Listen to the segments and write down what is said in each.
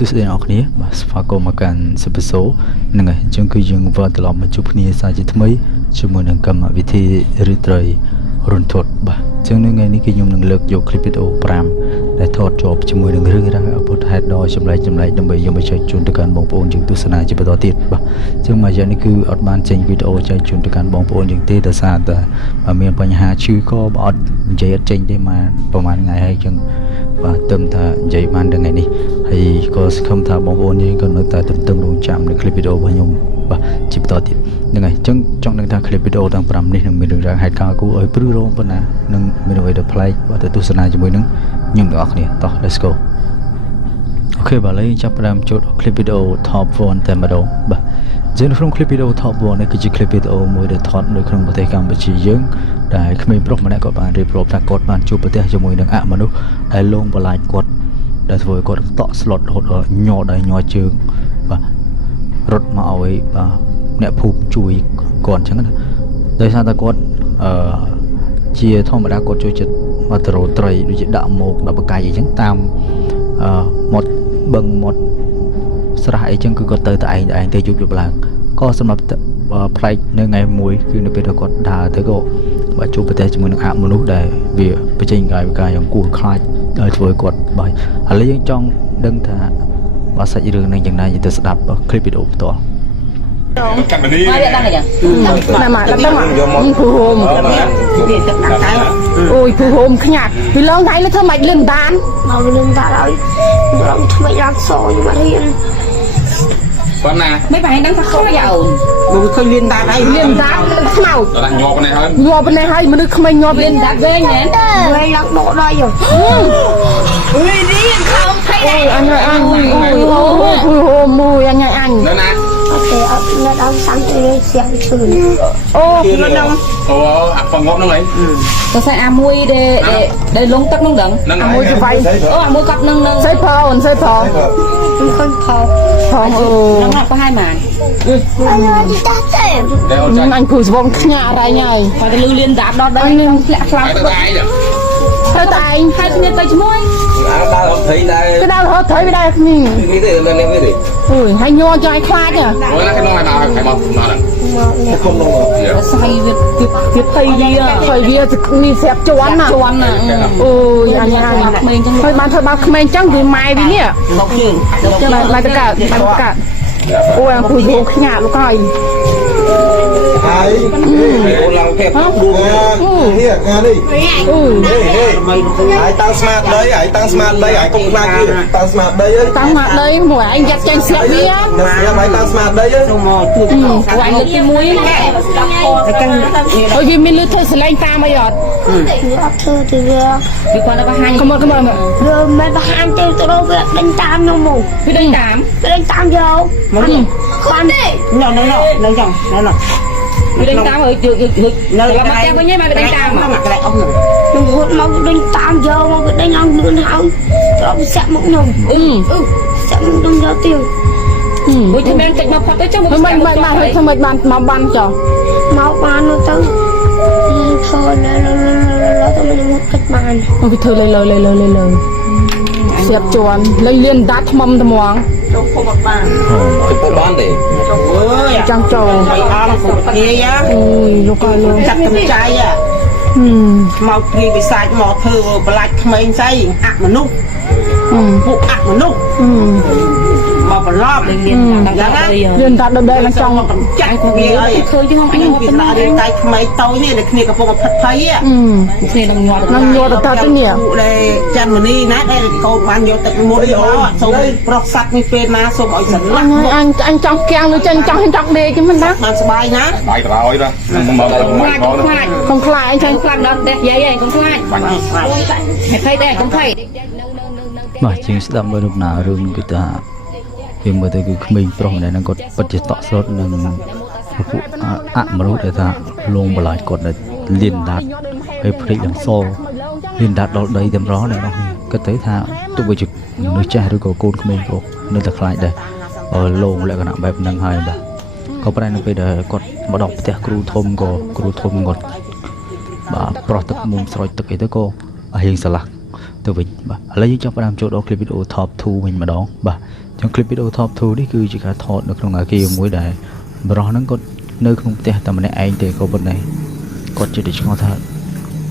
សួស្តីអ្នកនរបាទស្វាគមន៍មកកាន់សិបសូ ហ្នឹងហើយអញ្ចឹងគឺយើងវិលត្រឡប់មកជួបគ្នាសាជាថ្មីជាមួយនឹងកម្មវិធីឬត្រីរុនធត់បាទអញ្ចឹងនៅថ្ងៃនេះគឺខ្ញុំនឹងលើកយកคลิปវីដេអូ5ដែលថតជាប់ជាមួយនឹងរឿងរ៉ាវអពុតហេតុដល់ចម្លែកដើម្បីយកមកចែកជូនទៅកាន់បងប្អូនយើងទស្សនាជាបន្តទៀតបាទអញ្ចឹងមួយរយៈនេះគឺអត់បានចេញវីដេអូចែកជូនទៅកាន់បងប្អូនយើងទេដោយសារតែមានបញ្ហាឈឺក៏អត់និយាយអត់ចេញទេមកប្រហែលថ្ងៃហើយអញ្ចឹងបាទទៅថានិយាយបានដល់ថ្ងៃនេះហើយក៏សង្ឃឹមថាបងប្អូនយើងក៏នៅតែទន្ទឹងរង់ចាំនៅคลิปវីដេអូរបស់ខ្ញុំបាទជាបន្តទៀតហ្នឹងហើយអញ្ចឹងចង់ដឹងថាคลิปវីដេអូទាំង5នេះនឹងមានរឿងរ៉ាវហេតុការណ៍គួរឲ្យព្រឺរោងប៉ុណ្ណានឹងមានអ្វីដែលប្លែកបាទទៅទស្សនាជាមួយនឹងខ្ញុំទាំងអស់គ្នាតោះ let's go អូខេបាទឥឡូវចាប់ផ្ដើមចូលដល់คลิปវីដេអូ top 1តែម្ដងបាទជានៅក្នុងคลิปវីដេអូ top 1នេះគឺជាคลิปវីដេអូមួយដែលថតនៅក្នុងប្រទេសកម្ពុជាយើងដែលក្មេងប្រុសម្នាក់គាត់បានរៀបរាប់ថាគាត់បានជួបប្រទះជាមួយនឹងអមនុស្សដែលលងបន្លាចគាត់ដែលធ្វើឲ្យគាត់តក់ស្លុតរហូតដល់ញ័រដៃញ័រជើងបាទរត់មកឲ្យបាទអ្នកភូមិជួយគាត់អញ្ចឹងណាដោយសារតែគាត់ជាធម្មតាគាត់ចូលចិត្តមកទៅរកត្រីដូចជាដាក់មកដាក់បកាយអីចឹងតាមមាត់បឹងមាត់ស្រះអីចឹងគឺគាត់ទៅតែឯងទេយប់ឡើងក៏សម្រាប់ផ្លែកនៅថ្ងៃមួយគឺនៅពេលដែលគាត់ដើរទៅក៏បាទជួបប្រទះជាមួយនឹងអមនុស្សដែលវាបញ្ចេញកាយវិការយ៉ាងគួរខ្លាចឲ្យធ្វើឲ្យគាត់បាទឥឡូវយើងចង់ដឹងថាបាទសាច់រឿងនឹងយ៉ាងណាយើងទៅស្ដាប់คลิปវីដេអូផ្ទាល់កាត់នេះមកដល់អញ្ចឹងណាមកដល់មកនេះភូហូមអូយភូហូមខ្ញាក់ពីឡងថៃលើធ្វើម៉េចលឿនបានមកលឿនបានឲ្យរំថ្មីឡើងសយមករៀនប៉ុណ្ណាមិនបែរដឹងថាខុសយ៉ាអូនមកឃើញលឿនដាតអីលឿនដាតខ្មៅដាក់ញ័រប៉ុណ្ណេះហើយញ័រប៉ុណ្ណេះហើយមនុស្សក្មេងញ័រលឿនដាតវែងហ្នឹងវែងឡើងដកដៃយោអុយនេះខំថៃអូយអញអូយភូហូមមួយអញនៅណាអត់ទេអត់នៅដល់សាំទៅស្យាឈឺអូមិនដឹងអូអាប់ងប់ហ្នឹងហីក៏ស្អីអាមួយដែលលងទឹកហ្នឹងដឹងអាមួយទៅវាយអូអាមួយកាត់នឹងស្អីផងស្អីផងមិនឃើញផងអូហ្នឹងអត់ប្រហែលម៉ានអញតាទេអញគូស្វងខ្ញាក់រ៉ៃហើយគាត់ទៅលឺលៀនដាប់ដល់ដល់នឹងធ្លាក់ខ្លាំងទៅតែឯងទៅតែឯងហើយគ្នាទៅជាមួយដើររត់ត្រីដែរទៅដើររត់ត្រីវាដែរគ្នានេះទេនៅនេះទេអូយហើយញ័រចាយខ្លាចហ៎អូណាខ្ញុំឲ្យមកហ្នឹងខ្ញុំនោះស្អីវាភ័យវាមានស្រាប់ជន់ណាអូយអញក្មេងចឹងហើយបានធ្វើបាបក្មេងចឹងវាម៉ែវានេះមកជើងមកទៅកើតអូយអង្គុយហូបខ្ញាក់លោកហើយហើយអូនឡើងពេបឌួងនេះងានេះអូយហើយតាំងស្មាតដីហើយកុំខ្លាចគេតាំងស្មាតដីតាំងស្មាតដីមួយឯងយ៉ាត់ចេញស្លាប់វាស្រាប់ហើយតាំងស្មាតដីសូមមកជួយវាយលើកទី1ណាតែកាន់អូយវាមានលឺធ្វើសលេងតាមអីអត់អត់ធ្វើទៅវាគាត់បង្ហាញកុំវាមិនបង្ហាញទៅទៅវាដេញតាមខ្ញុំមកវាដេញតាមយកមកនេះបានទេនៅចឹងវាដេញតាមហើយនៅមកចាំវិញហើយមកដេញតាមមកកន្លែងអស់ខ្ញុំហត់មកដេញតាមយកមកវាដេញអង្គលឿនហើយត្រូវសាក់មកខ្ញុំសាក់ខ្ញុំយកទៀតមួយតែមានតិចមកផុតទៅចុះមិនបានហើយធ្វើមិនបានមកបានចុះមកបានទៅធ្វើលើទៅមិនមកកិច្ចបានមកវាធ្វើលើស្រាប់ជន់លឿនដាច់ថ្មត្មងចូលភូមិបានបានទេអើយចង់ចូលមិនអស់សុខភាពយ៉ាអូយលោកក៏លោកចាត់កំចាយមកព្រីវិសាចមកធ្វើបន្លាច់ក្មេងស្អីអមនុស្សពួកអមនុស្សមកបន្លប់លៀនយ៉ាងណាលឿនដាច់ដល់ចង់មកចាក់វាអីធ្វើយើងអញពីស្ដាររៀងតែក្មេងតូចនេះដែលគ្នាកំពុងផិតភ័យគ្នានឹងញ័រទៅទៅនេះពួកដែលចាន់មនីណាដែលកូនបានយកទឹកមួយយកសូមប្រុសសัตว์នេះពេលណាសូមឲ្យស្រឡាញ់អញចង់គាំងឬចង់ដេកមិនណាបានស្បាយណាបាយក្រោយបាទកុំខ្លាចអញចង់ខ្លាចដល់ផ្ទះយាយឯងកុំខ្លាចហើយភ័យដែរកុំភ័យបាទជាងស្ដាប់មើលរូបណារឿងគឺថាវាមើលទៅគឺក្មេងប្រុសម្នាក់ហ្នឹងគាត់ពិតជាតក់ស្លុតនឹងពួកអមនុស្សដែលថាលងបន្លាចគាត់លៀនដាត់ហើយភ្លេចដល់សលៀនដាត់ដល់ដីតែម្ដងដែរនោះគាត់ទៅថាទោះបីជាមនុស្សចាស់ឬក៏កូនក្មេងក៏នៅតែខ្លាចដែរលងលក្ខណៈបែបហ្នឹងហើយបាទក៏ប្រែនៅពេលដែលគាត់មកដល់ផ្ទះគ្រូធំគាត់បាទប្រោះទឹកមុំស្រោចទឹកអីទៅក៏រៀងស្រឡះទៅវិញបាទឥឡូវយើងចាប់ផ្ដើមចូលដល់คลิปវីដេអូ top 2 វិញម្ដងបាទ trong clip video top 2 នេះគឺជាការថតនៅក្នុងអាគារមួយដែលបរិះហ្នឹងគាត់នៅក្នុងផ្ទះតែម្នាក់ឯងទេក៏ប៉ុន្តែគាត់ជិះតែឆ្ងល់ថា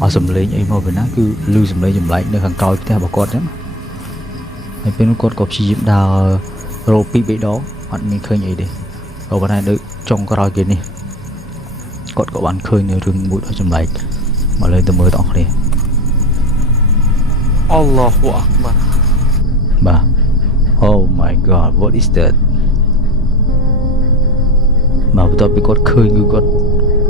អត់សំឡេងអីមកពីណាគឺឮសំឡេងចម្លែកនៅខាងក្រោយផ្ទះរបស់គាត់ចឹងហើយពេលនោះគាត់ក៏ព្យាយាមដើររកពីរបីដងអត់មានឃើញអីទេក៏ប៉ុន្តែនៅចុងក្រោយគេនេះគាត់ក៏បានឃើញនៅរឿងមួយដ៏ចម្លែកមកលើទៅមើលបងប្អូនអល់ឡោះអាក់បារបាទ Oh my god what is that មកបន្ទាប់ពីគាត់ឃើញគឺគាត់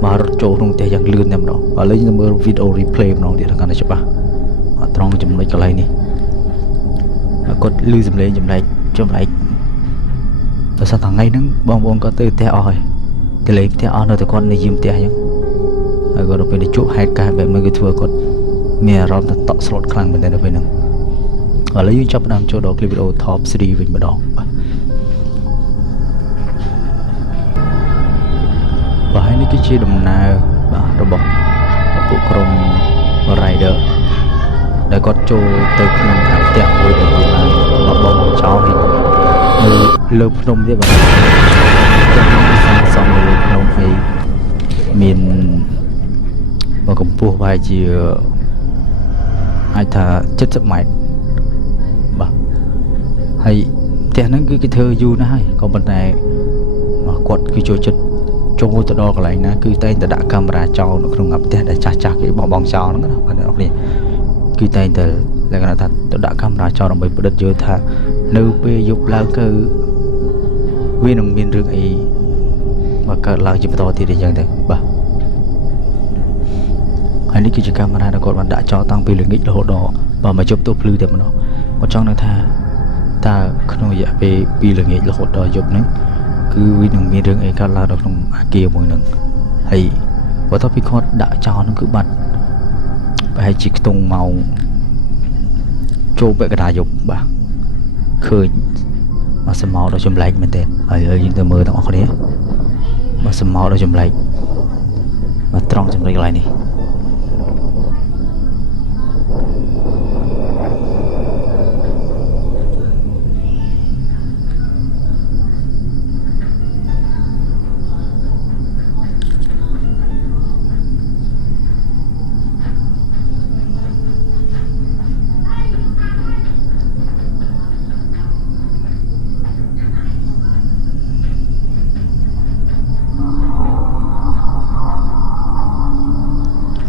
មករត់ចូលក្នុងផ្ទះយ៉ាងលឿនតែម្ដងឥឡូវយើងមើលវីដេអូ replay ម្ដងទៀតកាន់តែច្បាស់ត្រង់ចំណុចកន្លែងនេះគាត់ឮសំឡេងចម្លែកដោយសារថ្ងៃហ្នឹងបងប្អូនគាត់ទៅផ្ទះអស់ហើយទៅលេងផ្ទះអស់នៅតែគាត់នៅយាមផ្ទះអញ្ចឹងហើយគាត់ទៅពេលជួបហេតុការណ៍បែបនេះគឺធ្វើគាត់មានអារម្មណ៍ថាតក់ស្លុតខ្លាំងមែនទែននៅពេលហ្នឹងឥឡូវយើងចាប់ផ្ដើមចូលដល់ clip video top 3 វិញម្ដងបាទហើយនេះគឺជាដំណើរបាទរបស់ពួកក្រុម rider ដែលគាត់ចូលទៅក្នុងផ្ទះមួយដែលគេបានបោះចោលនៅលើភ្នំទៀតបាទទាំងនេះសាងសង់នៅលើភ្នំហើយមានកម្ពស់ប្រហែលជាអាចថា70ម៉ែត្របាទហើយផ្ទះហ្នឹងគឺគេធ្វើយូរណាស់ហើយក៏ប៉ុន្តែគាត់គឺចូលចិត្តចូលទៅដល់កន្លែងណាគឺតែងតែដាក់កាមេរ៉ាចោលនៅក្នុងផ្ទះដែលចាស់គេបោះបង់ចោលហ្នឹងណាបងប្អូនគឺតែងតែលក្ខណៈថាទៅដាក់កាមេរ៉ាចោលដើម្បីផ្ដិតយកថានៅពេលយប់ឡើងគឺវានឹងមានរឿងអីមកកើតឡើងជាបន្តទៀតអញ្ចឹងទៅបាទហើយនេះគឺជាកាមេរ៉ាដែលគាត់បានដាក់ចោលតាំងពីល្ងាចរហូតដល់បើមកជប់ទោះភ្លឺតែម្ដងគាត់ចង់នឹងថាតើក្នុងរយៈពេលពីល្ងាចរហូតដល់យប់ហ្នឹងគឺវានឹងមានរឿងអីកើតឡើងនៅក្នុងអាគារមួយហ្នឹងហើយបន្ទាប់ពីគាត់ដាក់ចោលហ្នឹងគឺបាត់ប្រហែលជាខ្ទង់ម៉ោងចូលពាក់កណ្ដាលយប់បាទឃើញមកសមោដល់ចម្លែកមែនទេហើយយើងទៅមើលទាំងអស់គ្នាមកសមោដល់ចម្លែកមកត្រង់ចំណុចកន្លែងនេះ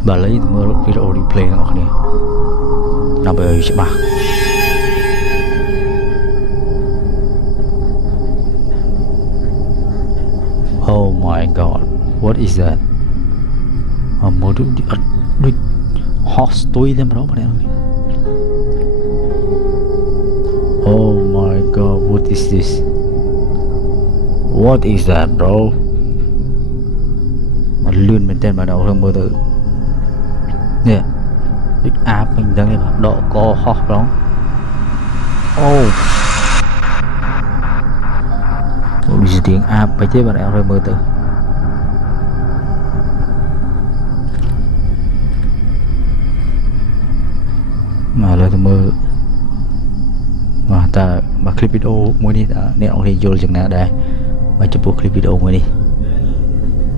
បាទឥឡូវមើលវីដេអូ replay ទាំងអស់គ្នាដើម្បីឲ្យច្បាស់Oh my god what is that មើលដូចហោះស្ទុយតែម្ដងបងប្អូន Oh my god what is this what is that bro មកលឿនមែនតើបងប្អូនមើលទៅនេះដូចអាបមិនដឹងទេបាទដកកហោះប្រងអូដូចជាទៀងអាបបែបទេបាទអត់មើលទៅមកលើទៅមើលបាទតើមកคลิปវីដេអូមួយនេះអ្នកអង្គយល់យ៉ាងណាដែរបាទចំពោះคลิปវីដេអូមួយនេះ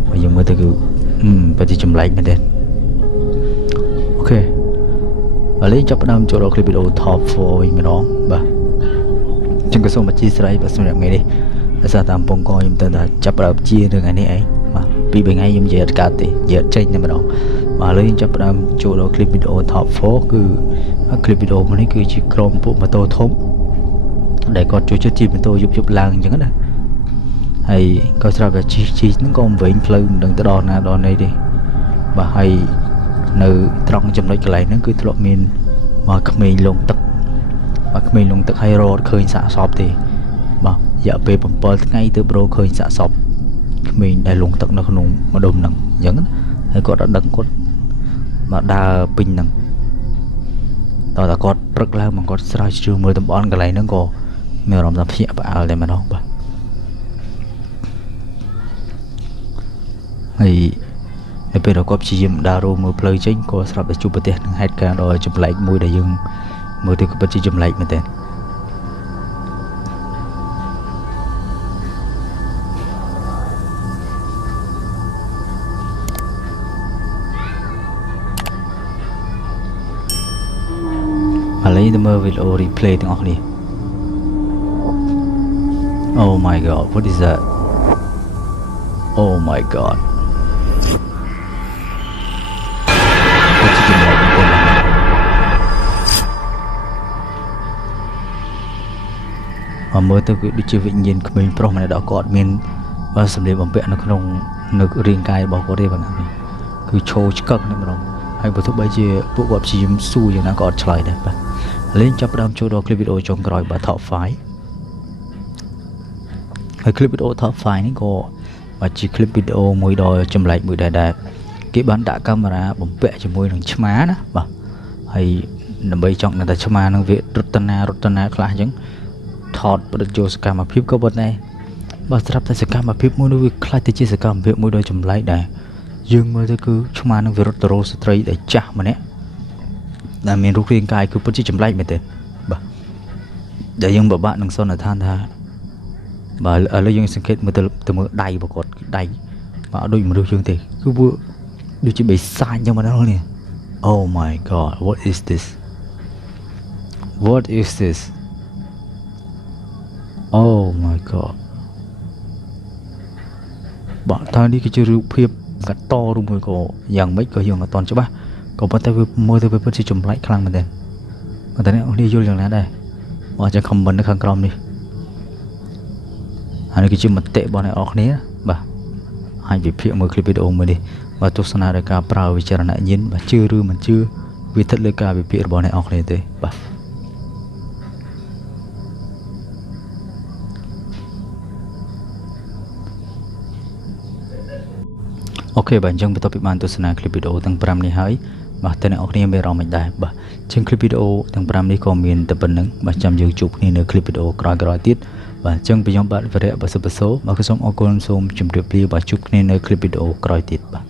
បើយើងមើលទៅគឺពិតជាចម្លែកមែនទេអូខេឥឡូវចាប់ផ្ដើមចូលដល់ clip video top 4 វិញម្ដងបាទចឹងក៏សូមអធិស្ឋានបាទសម្រាប់ថ្ងៃនេះដោយសារតាមពងកខ្ញុំទៅថាចាប់ផ្ដើមជារឿងថ្ងៃនេះឯងបាទពី3ថ្ងៃខ្ញុំនិយាយអត់កើតទេនិយាយអត់ចេញតែម្ដងបាទឥឡូវយើងចាប់ផ្ដើមចូលដល់ clip video top 4 គឺ clip video មួយនេះគឺជាក្រុមពួកម៉ូតូធំដែលគាត់ចូលចិត្តជិះម៉ូតូយប់ឡើងអញ្ចឹងណាហើយក៏ស្រាប់តែជិះហ្នឹងក៏វិញផ្លូវមិនដឹងទៅដល់ណាដល់ណីទេបាទហើយនៅត្រង់ចំណុចកន្លែងហ្នឹងគឺធ្លាប់មានមកក្មេងលងទឹកបាទក្មេងលងទឹកហើយរត់ឃើញសាកសពទេបាទរយៈពេល7ថ្ងៃទើបរកឃើញសាកសពក្មេងដែលលងទឹកនៅក្នុងម្ដុំហ្នឹងអញ្ចឹងហើយគាត់អត់ដឹងគាត់មកដើរពេញហ្នឹងតើគាត់ព្រឹកឡើងមកគាត់ស្រាវជ្រាវមើលតំបន់កន្លែងហ្នឹងក៏មានអារម្មណ៍ថាភ្ញាក់ផ្អើលតែម្ដងបាទហើយពេលគាត់ព្យាយាមដើររោមមើលផ្លូវចេញក៏ស្រាប់តែជួបប្រទះនឹងហេតុការណ៍ដ៏ចម្លែកមួយដែលយើងមើលទៅក៏ពិតជាចម្លែកមែនទែន lấy tụi mơ video replay tiếng ọc đi. Oh my god, what is that? Oh my god. What did you know? Mà mơ tôi đi chơi vĩnh nhiên của mình pro mà đã có admin và sầm đề bằng vẹn nó không được riêng cái bảo có đây bằng nào cứ show chắc này mà rồi hay bữa thứ bây giờ bộ gặp chỉ dùng su cho nó có chơi đấy bạn lên chấp đam cho đó clip video trong rồi bà thọ phái hay clip video thọ phái này có và chỉ clip video mùi đòi chấm lại mùi đại đại cái bán đã camera bằng vẹn cho mùi thằng chma đó bà hay nằm bây trong người ta chma nó việc rút tana khai chứ thọt bật cho scam mà phím có bật này bà sẽรับscam mà phím mua đôi khai tới chia scam việc mua đôi chấm lại để dương mới cứ chúng mà nó về retro straight để chả mà nè là mình rút riêng cái cứ bật chỉ chấm lại mình thế bà để dương bảo bạn đằng sau là than tha bà ở đây dương sinh kết mà từ mới đầy và cột đầy mà đôi mà đôi dương thì cứ vừa đôi chỉ bị sai nhưng mà nó nè. Oh my god, what is this? What is this? Oh my god. Bạn ta đi cái chữ phiệp cả to luôn rồi có dạng mấy cái dùng là toàn cho ba có bắt tay mua tôi với chỉ chùm lại khăn mà đây mà thế này đi vô lần này đây mà cho không bắn được khăn crom đi anh cái chữ mặt tệ bọn này óc nế bà hai vị phiệp mới clip video mới đi và tôi sẽ nói cả prao vì chờ lại nhìn và chưa rư mình chưa vì thật lời cả vì phiệp bọn này óc này thế bà. Ok bạn chẳng bị topic bạn tôi sẽ clip video tầng pram này hỡi và tên này ông bây giờ mình đại bà trên clip video tầng pram này comment tập bình nâng và chăm YouTube nàyនៅ clip video ក្រោយៗទៀតបាទអញ្ចឹងពីខ្ញុំបាទវរៈបសុបសោមកសូមអរគុណសូមជម្រាបលាបាទជួបគ្នានៅ clip video ក្រោយទៀតបាទ